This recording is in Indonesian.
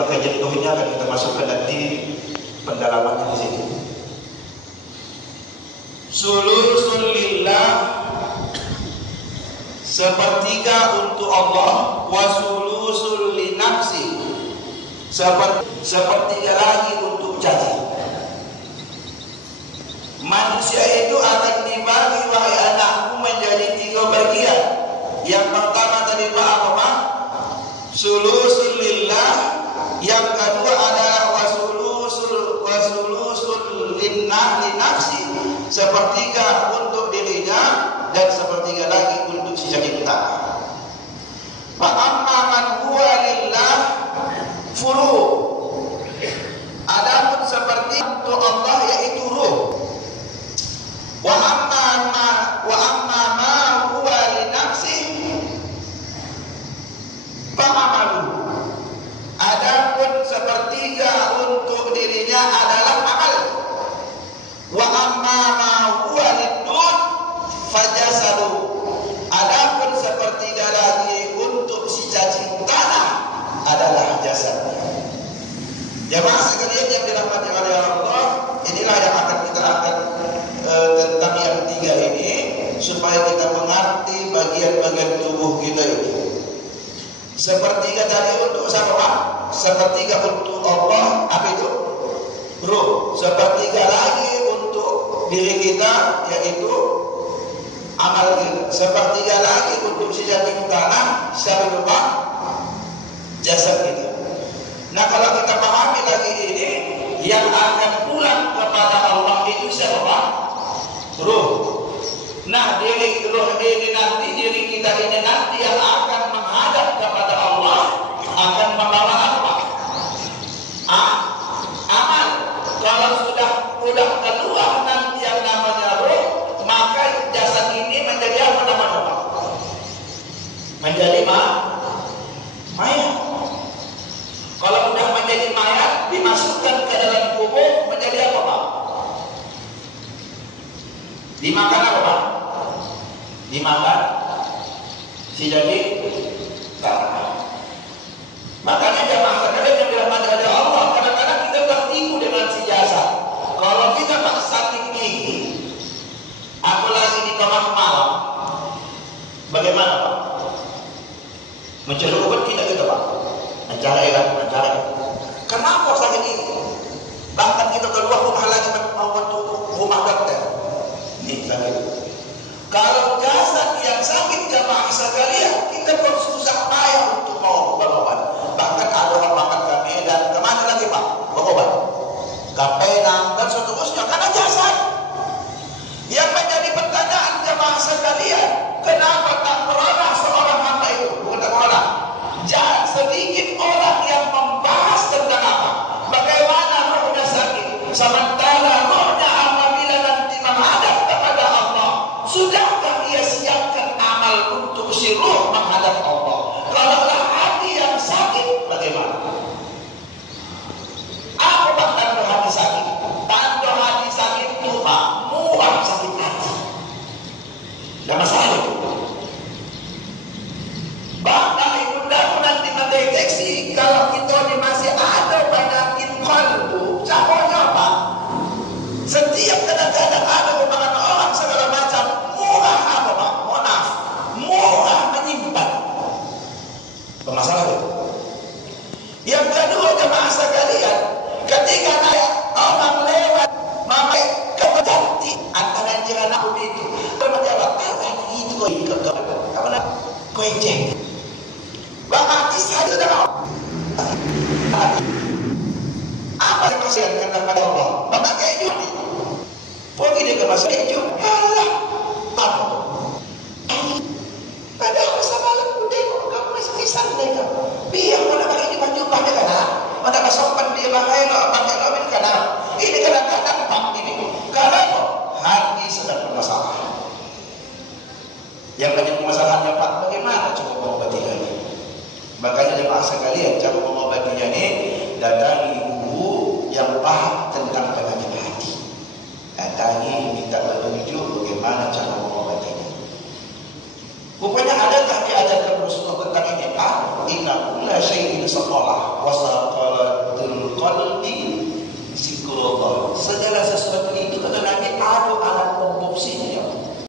pakai jenduhnya akan kita masukkan nanti pendalamannya di sini. Sulusul lillah, sepertiga untuk Allah, wa sulusul linafsi, sepertiga lagi untuk caci. Manusia itu akan dibagi, wahai anakku, menjadi 3 bagian. Yang pertama tadi apa? Sulusul lillah. Yang kedua adalah wasulusul linafsi, sepertiga untuk dirinya dan sepertiga lagi untuk si cipta. Wa amma man huwa lillah furu. Adapun seperti untuk Allah yaitu ruh. Wa amma ma huwa li nafsi fa amalu. Adapun sepertiga untuk dirinya adalah amal. Wa amma ma huwa lid-dun fa jasadu. Adapun sepertiga lagi untuk si cacing tanah adalah jasadnya. Jemaah sekalian yang dirahmati oleh Allah, inilah yang akan kita angkat tentang yang 3 ini, supaya kita mengerti bagian-bagian tubuh kita ini. Sepertiga tadi untuk siapa? Sepertiga untuk Allah, apa itu? Ruh. Sepertiga lagi untuk diri kita, yaitu amal kita. Sepertiga lagi untuk si jatuh tanah, siapa lupa? Jasad kita. Nah, kalau kita pahami lagi ini, yang akan pulang kepada Allah itu siapa? Ruh. Nah, diri ruh ini nanti, diri kita ini nanti yang akan menghadap kepada Allah, akan membawa apa? Amal. Kalau sudah keluar nanti yang namanya ruh, maka jasad ini menjadi apa namanya? Menjadi mayat. Kalau sudah menjadi mayat, dimasukkan ke dalam kubur, menjadi apa, Pak? Dimakan apa, Pak? Dimakan si daging tanah. Makanya jamaah sekalian yang dirahmati oleh Allah, kadang-kadang kita tertipu dengan si jasad. Kalau kita tak sakit gigi, apalagi di tengah malam, bagaimana, Pak? Mencari obat tidak kita, Pak? Mencari. Kenapa sakit ini? Bahkan kita keluar rumah lagi rumah dokter. Ini sakit. Kalau jasad yang sakit jamaah sekalian, kita bersusah payah untuk mau berobat. Bahkan ada orang makan ke Medan, kemana lagi, Pak? Berobat. Ke Penang dan seterusnya, karena jasad. Yang menjadi pertanyaan jamaah sekalian, kenapa tak pernah seorang hamba itu? Bukan tak pernah. Jangan sedikit orang yang membahas tentang apa? Bagaimana rohnya sakit? Sementara rohnya apabila nanti menghadap kepada Allah, sudahkah ia siapkan amal untuk si roh menghadap Allah? Kalaulah hati yang sakit, bagaimana? Apa tanda hati sakit? Tanda hati sakit itu muak sakit hati. Tidak masalah itu. Bahkan ibundaku nanti mendeteksi kalau kita ini masih ada penyakit kalbu, caranya apa? Setiap kadang-kadang ada omongan orang segala macam, murah apa, Pak? Maaf, murah menyimpan. Bermasalah itu. Yang kedua jemaah sekalian, ketika orang lewat memakai kepedanti antara jiran aku itu, berjawab apa itu kau ejek. Berarti saya sudah apa yang masih akan kepada Allah? Bapak kayak ini. Pergi dia ke masa itu. Allah. Apa? Padahal sama aku tengok kamu masih kisah mereka. Biar mana kali ini baju pakai kana. Mana kesopan dia pakai nggak pakai lobin kana. Ini kadang-kadang Pak ini. Karena hati sedang bermasalah. Yang banyak masalahnya, Pak, bagaimana coba mengobatinya ini? Makanya jemaah sekalian, cara mengobatinya ini datangi guru yang paham tentang penyakit hati. Datangi, minta petunjuk bagaimana cara mengobatinya. Rupanya adakah diajarkan Rasulullah tentang ini? Inna kulla syai'in sekolah. wa saqalatul qalbi